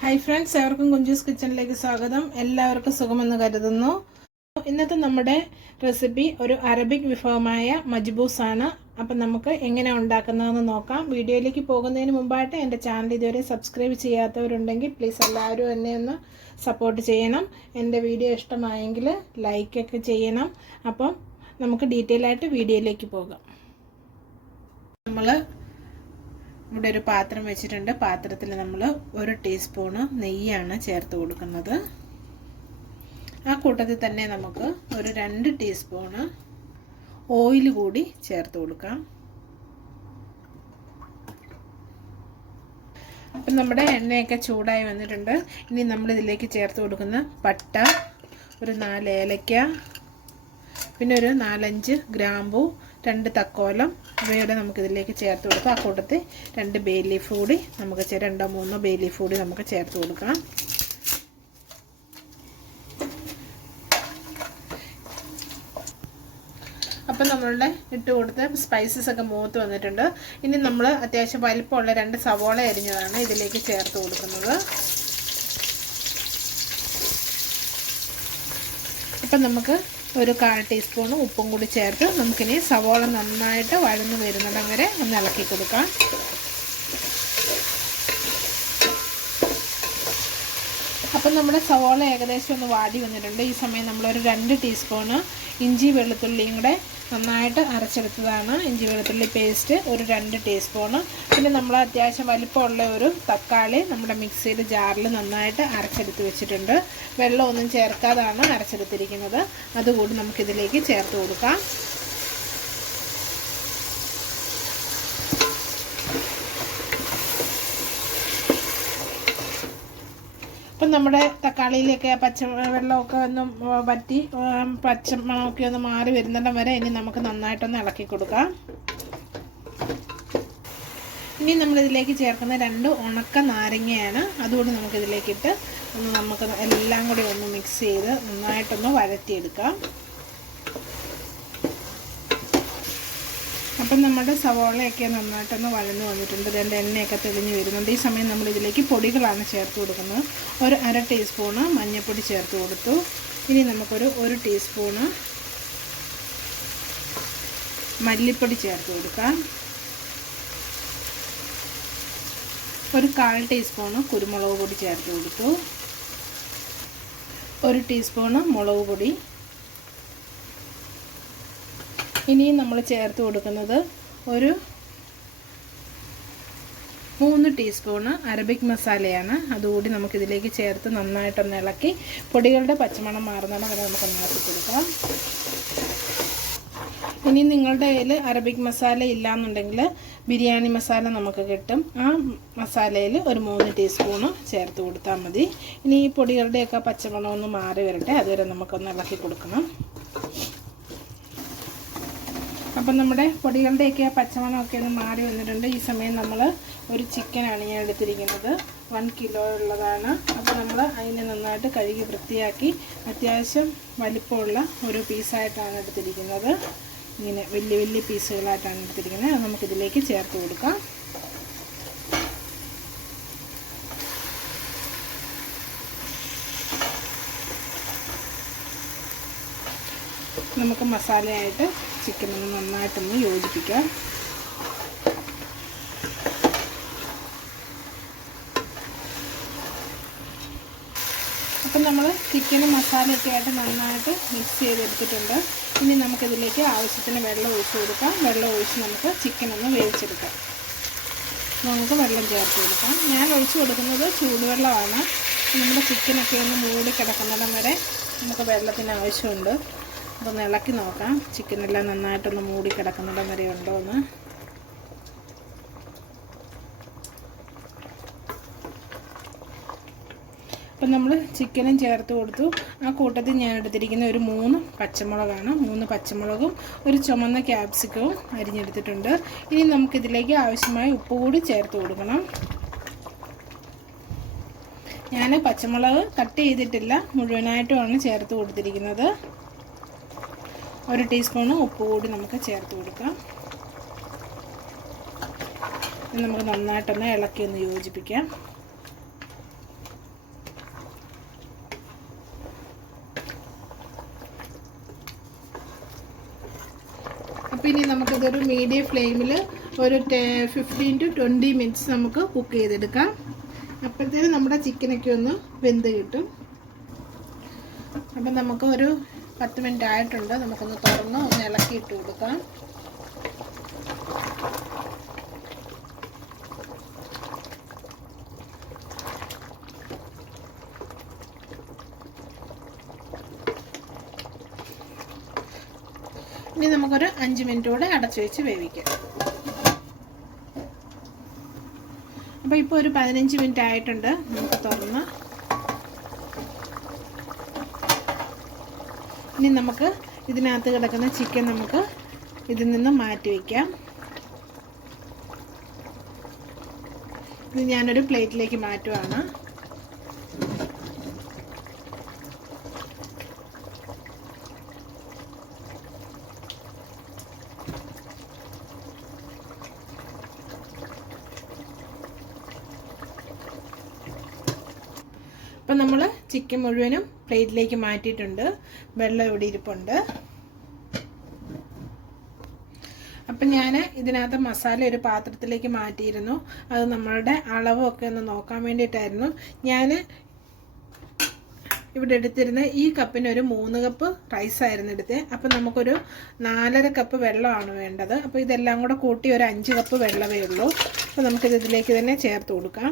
Hi friends, എവർക്കും Kunjus കിച്ചണിലേക്ക് സ്വാഗതം. എല്ലാവർക്കും സുഖമെന്ന് കരുതുന്നു. ഇന്നത്തെ നമ്മുടെ റെസിപ്പി ഒരു അറബിക് വിഭവമായ മജ്ബൂസാണ്. അപ്പം നമുക്ക് എങ്ങനെ ഉണ്ടാക്കുന്നതെന്ന് നോക്കാം. വീഡിയോയിലേക്ക് പോകുന്നതിന് മുമ്പായിട്ട് എൻ്റെ ചാനൽ ഇതുവരെ സബ്സ്ക്രൈബ് ചെയ്യാത്തവരുണ്ടെങ്കിൽ പ്ലീസ് എല്ലാവരും എന്നെ ഒന്ന് സപ്പോർട്ട് ചെയ്യണം. എൻ്റെ വീഡിയോ ഇഷ്ടമായെങ്കിൽ ലൈക്കൊക്കെ ചെയ്യണം. അപ്പം നമുക്ക് ഡീറ്റെയിൽ ആയിട്ട് വീഡിയോയിലേക്ക് പോകാം. നമ്മൾ ഇവിടെ ഒരു പാത്രം വെച്ചിട്ടുണ്ട്. പാത്രത്തിൽ നമ്മൾ 1 ടീസ്പൂണ് നെയ്യാണ് ചേർത്ത് കൊടുക്കുന്നത്. ആ കൂട്ടത്തിൽ തന്നെ നമുക്ക് ഒരു 2 ടീസ്പൂണ് ഓയിൽ കൂടി ചേർത്ത് കൊടുക്കാം. അപ്പം നമ്മുടെ എണ്ണയൊക്കെ ചൂടായി വന്നിട്ടുണ്ട്. ഇനി നമ്മൾ ഇതിലേക്ക് ചേർത്ത് കൊടുക്കുന്ന പട്ട, ഒരു 4 ഏലക്ക, പിന്നെ ഒരു 4-5 ഗ്രാമ്പൂ, 2 തക്കോലം ഇവയുടെ നമുക്കിതിലേക്ക് ചേർത്ത് കൊടുക്കാം. ആ കൂട്ടത്തിൽ 2 ബേ ലീഫ് കൂടി നമുക്ക് 2-3 ബേ ലീഫ് കൂടി നമുക്ക് ചേർത്ത് കൊടുക്കാം. അപ്പം നമ്മളുടെ ഇട്ട് കൊടുത്ത് സ്പൈസസ് ഒക്കെ മൂത്ത് വന്നിട്ടുണ്ട്. ഇനി നമ്മൾ അത്യാവശ്യം വലിപ്പമുള്ള 2 സവോള അരിഞ്ഞതാണ് ഇതിലേക്ക് ചേർത്ത് കൊടുക്കുന്നത്. അപ്പം നമുക്ക് ഒരു 1/4 ടീസ്പൂൺ ഉപ്പും കൂടി ചേർത്ത് നമുക്കിനി സവോള നന്നായിട്ട് വഴന്ന് വരുന്നിടം വരെ ഒന്ന് ഇളക്കി കൊടുക്കാം. അപ്പം നമ്മുടെ സവോള ഏകദേശം ഒന്ന് വാടി വന്നിട്ടുണ്ട്. ഈ സമയം നമ്മളൊരു 2 ടീസ്പൂണ് ഇഞ്ചി വെളുത്തുള്ളിയും കൂടെ നന്നായിട്ട് അരച്ചെടുത്തതാണ്. ഇഞ്ചി വെളുത്തുള്ളി പേസ്റ്റ് ഒരു 2 ടീസ്പൂണ്. പിന്നെ നമ്മൾ അത്യാവശ്യം വലിപ്പമുള്ള ഒരു തക്കാളി നമ്മുടെ മിക്സിയുടെ ജാറിൽ നന്നായിട്ട് അരച്ചെടുത്ത് വെച്ചിട്ടുണ്ട്. വെള്ളമൊന്നും ചേർക്കാതാണ് അരച്ചെടുത്തിരിക്കുന്നത്. അതുകൂടി നമുക്കിതിലേക്ക് ചേർത്ത് കൊടുക്കാം. അപ്പം നമ്മുടെ തക്കാളിയിലേക്ക് വെള്ളമൊക്കെ ഒന്ന് വറ്റി പച്ചമണമൊക്കെ ഒന്ന് മാറി വരുന്നിടം വരെ ഇനി നമുക്ക് നന്നായിട്ടൊന്ന് ഇളക്കി കൊടുക്കാം. ഇനി നമ്മളിതിലേക്ക് ചേർക്കുന്ന 2 ഉണക്ക നാരങ്ങയാണ്. അതുകൊണ്ട് നമുക്കിതിലേക്കിട്ട് നമുക്ക് എല്ലാം കൂടി ഒന്ന് മിക്സ് ചെയ്ത് നന്നായിട്ടൊന്ന് വഴറ്റിയെടുക്കാം. അപ്പം നമ്മുടെ സവോളയൊക്കെ നന്നായിട്ടൊന്ന് വഴന്ന് വന്നിട്ടുണ്ട്. എണ്ണയൊക്കെ തെളിഞ്ഞ് വരുന്നുണ്ട്. ഈ സമയം നമ്മൾ ഇതിലേക്ക് പൊടികളാണ് ചേർത്ത് കൊടുക്കുന്നത്. ഒരു 1/2 ടീസ്പൂണ് മഞ്ഞൾപ്പൊടി ചേർത്ത് കൊടുത്തു. ഇനി നമുക്കൊരു 1 ടീസ്പൂണ് മല്ലിപ്പൊടി ചേർത്ത് കൊടുക്കാം. ഒരു 1/4 ടീസ്പൂണ് കുരുമുളക് പൊടി ചേർത്ത് കൊടുത്തു. 1 ടീസ്പൂണ് മുളക് പൊടി. ഇനിയും നമ്മൾ ചേർത്ത് കൊടുക്കുന്നത് ഒരു 3 ടീസ്പൂണ് അറബിക് മസാലയാണ്. അതുകൂടി നമുക്കിതിലേക്ക് ചേർത്ത് നന്നായിട്ടൊന്ന് ഇളക്കി പൊടികളുടെ പച്ചമണം മാറുന്നതാണ് വരെ നമുക്കൊന്ന് ഇളക്കി കൊടുക്കാം. ഇനി നിങ്ങളുടെ കയ്യിൽ അറബിക് മസാല ഇല്ലയെന്നുണ്ടെങ്കിൽ ബിരിയാണി മസാല നമുക്ക് കിട്ടും. ആ മസാലയിൽ ഒരു 3 ടീസ്പൂണ് ചേർത്ത് കൊടുത്താൽ മതി. ഇനി ഈ പൊടികളുടെയൊക്കെ പച്ചമണം ഒന്ന് മാറി വരട്ടെ, അതുവരെ നമുക്കൊന്ന് ഇളക്കി കൊടുക്കണം. അപ്പം നമ്മുടെ പൊടികളുടെയൊക്കെ പച്ചമണമൊക്കെ ഒന്ന് മാറി വന്നിട്ടുണ്ട്. ഈ സമയം നമ്മൾ ഒരു ചിക്കനാണ് ഞാൻ എടുത്തിരിക്കുന്നത്. 1 കിലോ ഉള്ളതാണ്. അപ്പോൾ നമ്മൾ അതിനെ നന്നായിട്ട് കഴുകി വൃത്തിയാക്കി അത്യാവശ്യം വലിപ്പമുള്ള ഒരു പീസായിട്ടാണ് എടുത്തിരിക്കുന്നത്. ഇങ്ങനെ വലിയ വലിയ പീസുകളായിട്ടാണ് എടുത്തിരിക്കുന്നത്. അത് നമുക്കിതിലേക്ക് ചേർത്ത് കൊടുക്കാം. നമുക്ക് മസാലയായിട്ട് ചിക്കൻ ഒന്ന് നന്നായിട്ടൊന്ന് യോജിപ്പിക്കാം. അപ്പം നമ്മൾ ചിക്കനും മസാലയൊക്കെ ആയിട്ട് നന്നായിട്ട് മിക്സ് ചെയ്തെടുത്തിട്ടുണ്ട്. ഇനി നമുക്കിതിലേക്ക് ആവശ്യത്തിന് വെള്ളം ഒഴിച്ച് കൊടുക്കാം. വെള്ളം ഒഴിച്ച് നമുക്ക് ചിക്കൻ ഒന്ന് വേവിച്ചെടുക്കാം. നമുക്ക് വെള്ളം ചേർത്ത് കൊടുക്കാം. ഞാൻ ഒഴിച്ച് കൊടുക്കുന്നത് ചൂടുവെള്ളമാണ്. നമ്മുടെ ചിക്കനൊക്കെ ഒന്ന് മൂടി കിടക്കുന്നിടം വരെ നമുക്ക് വെള്ളത്തിന് ആവശ്യമുണ്ട്. അപ്പോൾ ഇളക്കി നോക്കാം ചിക്കനെല്ലാം നന്നായിട്ടൊന്ന് മൂടി കിടക്കുന്നിടം വരെ ഉണ്ടോ എന്ന്. അപ്പം നമ്മൾ ചിക്കനും ചേർത്ത് കൊടുത്തു. ആ കൂട്ടത്തിൽ ഞാൻ എടുത്തിരിക്കുന്ന ഒരു 3 പച്ചമുളകാണ്. 3 പച്ചമുളകും ഒരു ചുമന്ന ക്യാപ്സിക്കവും അരിഞ്ഞെടുത്തിട്ടുണ്ട്. ഇനി നമുക്കിതിലേക്ക് ആവശ്യമായ ഉപ്പ് കൂടി ചേർത്ത് കൊടുക്കണം. ഞാൻ പച്ചമുളക് കട്ട് ചെയ്തിട്ടില്ല, മുഴുവനായിട്ടുമാണ് ചേർത്ത് കൊടുത്തിരിക്കുന്നത്. 1 ടീസ്പൂണ് ഉപ്പ് കൂടി നമുക്ക് ചേർത്ത് കൊടുക്കാം. നമുക്ക് നന്നായിട്ടൊന്ന് ഇളക്കി ഒന്ന് യോജിപ്പിക്കാം. അപ്പോൾ ഇനി നമുക്കിതൊരു മീഡിയം ഫ്ലെയിമിൽ ഒരു 15 to 20 മിനിറ്റ്സ് നമുക്ക് കുക്ക് ചെയ്തെടുക്കാം. അപ്പോഴത്തേനും നമ്മുടെ ചിക്കനൊക്കെ ഒന്ന് വെന്ത് കിട്ടും. അപ്പം നമുക്ക് ഒരു 10 മിനിറ്റ് ആയിട്ടുണ്ട്. നമുക്കൊന്ന് തുറന്ന് ഒന്ന് ഇളക്കിയിട്ട് കൊടുക്കാം. ഇനി നമുക്കൊരു 5 മിനിറ്റ് കൂടെ അടച്ചു വെച്ച് വേവിക്കാം. അപ്പോൾ ഇപ്പോൾ ഒരു 15 മിനിറ്റ് ആയിട്ടുണ്ട്. നമുക്ക് തുറന്ന് ഇനി നമുക്ക് ഇതിനകത്ത് കിടക്കുന്ന ചിക്കൻ നമുക്ക് ഇതിൽ നിന്ന് മാറ്റി വയ്ക്കാം. ഇത് ഞാനൊരു പ്ലേറ്റിലേക്ക് മാറ്റുവാണ്. അപ്പം നമ്മൾ ചിക്കൻ മുഴുവനും പ്ലേറ്റിലേക്ക് മാറ്റിയിട്ടുണ്ട്. വെള്ളം ഇവിടെ ഇരിപ്പുണ്ട്. അപ്പം ഞാൻ ഇതിനകത്ത് മസാല ഒരു പാത്രത്തിലേക്ക് മാറ്റിയിരുന്നു. അത് നമ്മളുടെ അളവൊക്കെ ഒന്ന് നോക്കാൻ വേണ്ടിയിട്ടായിരുന്നു. ഞാൻ ഇവിടെ എടുത്തിരുന്ന ഈ കപ്പിന് ഒരു 3 കപ്പ് റൈസായിരുന്നു എടുത്തത്. അപ്പം നമുക്കൊരു 4.5 കപ്പ് വെള്ളമാണ് വേണ്ടത്. അപ്പോൾ ഇതെല്ലാം കൂടെ കൂട്ടി ഒരു 5 കപ്പ് വെള്ളമേ ഉള്ളൂ. അപ്പോൾ നമുക്കിത് ഇതിലേക്ക് തന്നെ ചേർത്ത് കൊടുക്കാം.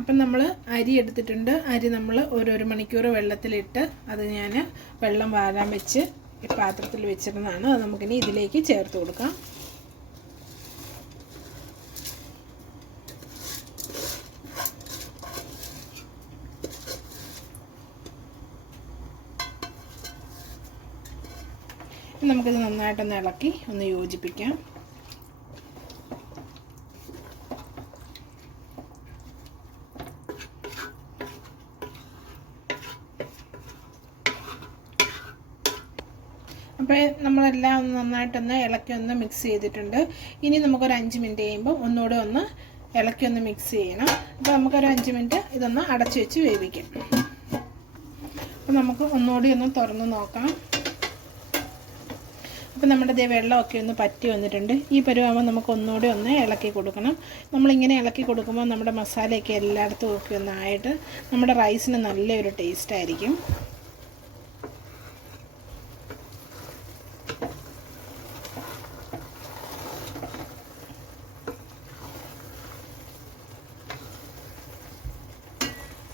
അപ്പം നമ്മൾ അരി എടുത്തിട്ടുണ്ട്. അരി നമ്മൾ ഒരു മണിക്കൂർ വെള്ളത്തിലിട്ട് അത് ഞാൻ വെള്ളം വാരാൻ വെച്ച് ഈ പാത്രത്തിൽ വെച്ചിരുന്നതാണ്. അത് നമുക്കിനി ഇതിലേക്ക് ചേർത്ത് കൊടുക്കാം. നമുക്കിത് നന്നായിട്ടൊന്ന് ഇളക്കി ഒന്ന് യോജിപ്പിക്കാം. അപ്പോൾ നമ്മളെല്ലാം ഒന്ന് നന്നായിട്ടൊന്ന് ഇളക്കി ഒന്ന് മിക്സ് ചെയ്തിട്ടുണ്ട്. ഇനി നമുക്കൊരു 5 മിനിറ്റ് കഴിയുമ്പോൾ ഒന്നുകൂടെ ഒന്ന് ഇളക്കി ഒന്ന് മിക്സ് ചെയ്യണം. അപ്പോൾ നമുക്കൊരു 5 മിനിറ്റ് ഇതൊന്ന് അടച്ചു വെച്ച് വേവിക്കാം. അപ്പോൾ നമുക്ക് ഒന്നുകൂടി ഒന്ന് തുറന്ന് നോക്കാം. അപ്പോൾ നമ്മുടെ വെള്ളമൊക്കെ ഒന്ന് പറ്റി വന്നിട്ടുണ്ട്. ഈ പരുവാകുമ്പോൾ നമുക്ക് ഒന്നുകൂടി ഒന്ന് ഇളക്കി കൊടുക്കണം. നമ്മളിങ്ങനെ ഇളക്കി കൊടുക്കുമ്പോൾ നമ്മുടെ മസാലയൊക്കെ എല്ലായിടത്തും ഒക്കെ ഒന്നായിട്ട് നമ്മുടെ റൈസിന് നല്ലൊരു ടേസ്റ്റ് ആയിരിക്കും.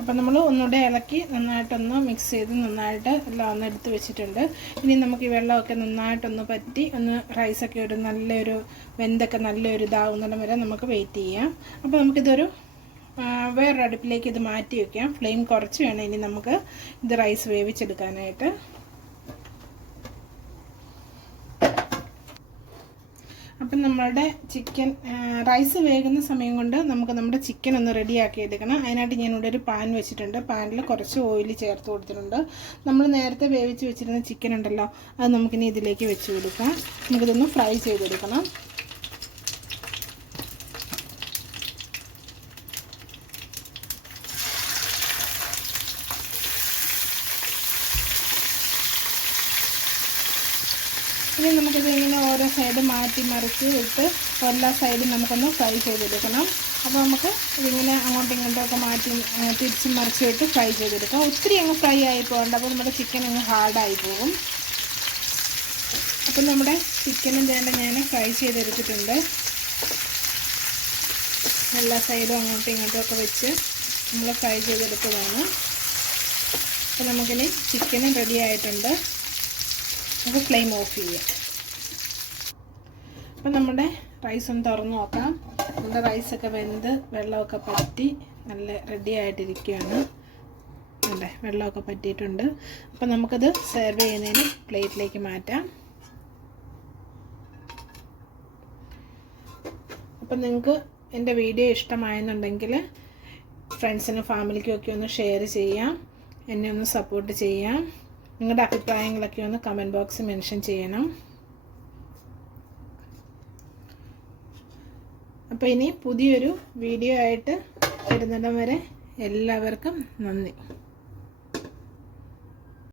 അപ്പം നമ്മൾ ഒന്നുകൂടെ ഇളക്കി നന്നായിട്ടൊന്ന് മിക്സ് ചെയ്ത് നന്നായിട്ട് എല്ലാം ഒന്ന് എടുത്ത് വെച്ചിട്ടുണ്ട്. ഇനി നമുക്ക് ഈ വെള്ളമൊക്കെ നന്നായിട്ടൊന്ന് പറ്റി ഒന്ന് റൈസൊക്കെ ഒരു നല്ലൊരു വെന്തൊക്കെ നല്ലൊരു ഇതാവുന്നിടം വരെ നമുക്ക് വെയിറ്റ് ചെയ്യാം. അപ്പോൾ നമുക്കിതൊരു വേറൊരു അടുപ്പിലേക്ക് ഇത് മാറ്റി വയ്ക്കാം. ഫ്ലെയിം കുറച്ച് വേണം ഇനി നമുക്ക് ഇത് റൈസ് വേവിച്ചെടുക്കാനായിട്ട്. അപ്പം നമ്മളുടെ ചിക്കൻ റൈസ് വേകുന്ന സമയം കൊണ്ട് നമുക്ക് നമ്മുടെ ചിക്കൻ ഒന്ന് റെഡിയാക്കി എടുക്കണം. അതിനായിട്ട് ഞാനിവിടെ ഒരു പാൻ വെച്ചിട്ടുണ്ട്. പാനിൽ കുറച്ച് ഓയിൽ ചേർത്ത് കൊടുത്തിട്ടുണ്ട്. നമ്മൾ നേരത്തെ വേവിച്ച് വെച്ചിരുന്ന ചിക്കൻ ഉണ്ടല്ലോ, അത് നമുക്കിനി ഇതിലേക്ക് വെച്ച് കൊടുക്കാം. നമുക്കിതൊന്ന് ഫ്രൈ ചെയ്തെടുക്കണം. ഇനി നമുക്കിത് ഇങ്ങനെ ഓരോ സൈഡ് മാറ്റി മറിച്ച് ഇട്ട് എല്ലാ സൈഡും നമുക്കൊന്ന് ഫ്രൈ ചെയ്തെടുക്കണം. അപ്പോൾ നമുക്ക് ഇതിങ്ങനെ അങ്ങോട്ടും ഇങ്ങോട്ടുമൊക്കെ മാറ്റി തിരിച്ചും മറിച്ചും ഇട്ട് ഫ്രൈ ചെയ്തെടുക്കാം. ഒത്തിരി അങ്ങ് ഫ്രൈ ആയി പോകണ്ട, അപ്പോൾ നമ്മുടെ ചിക്കൻ അങ്ങ് ഹാർഡായി പോകും. അപ്പം നമ്മുടെ ചിക്കനും വേണ്ട ഞാൻ ഫ്രൈ ചെയ്തെടുത്തിട്ടുണ്ട്. എല്ലാ സൈഡും അങ്ങോട്ടും ഇങ്ങോട്ടുമൊക്കെ വെച്ച് നമ്മൾ ഫ്രൈ ചെയ്തെടുത്തതാണ്. അപ്പോൾ നമുക്കിനി ചിക്കനും റെഡി ആയിട്ടുണ്ട്. നമുക്ക് ഫ്ലെയിം ഓഫ് ചെയ്യാം. അപ്പം നമ്മുടെ റൈസ് ഒന്ന് തുറന്ന് നോക്കാം. നമ്മുടെ റൈസൊക്കെ വെന്ത് വെള്ളമൊക്കെ പറ്റി നല്ല റെഡി ആയിട്ടിരിക്കുകയാണ്. അല്ലേ, വെള്ളമൊക്കെ പറ്റിയിട്ടുണ്ട്. അപ്പം നമുക്കത് സെർവ് ചെയ്യുന്നതിന് പ്ലേറ്റിലേക്ക് മാറ്റാം. അപ്പം നിങ്ങൾക്ക് എൻ്റെ വീഡിയോ ഇഷ്ടമായെന്നുണ്ടെങ്കിൽ ഫ്രണ്ട്സിനും ഫാമിലിക്കും ഒക്കെ ഒന്ന് ഷെയർ ചെയ്യാം. എന്നെ ഒന്ന് സപ്പോർട്ട് ചെയ്യാം. നിങ്ങളുടെ അഭിപ്രായങ്ങളൊക്കെ ഒന്ന് കമൻറ്റ് ബോക്സിൽ മെൻഷൻ ചെയ്യണം. അപ്പോൾ ഇനി പുതിയൊരു വീഡിയോ ആയിട്ട് വരുന്നിടം വരെ എല്ലാവർക്കും നന്ദി.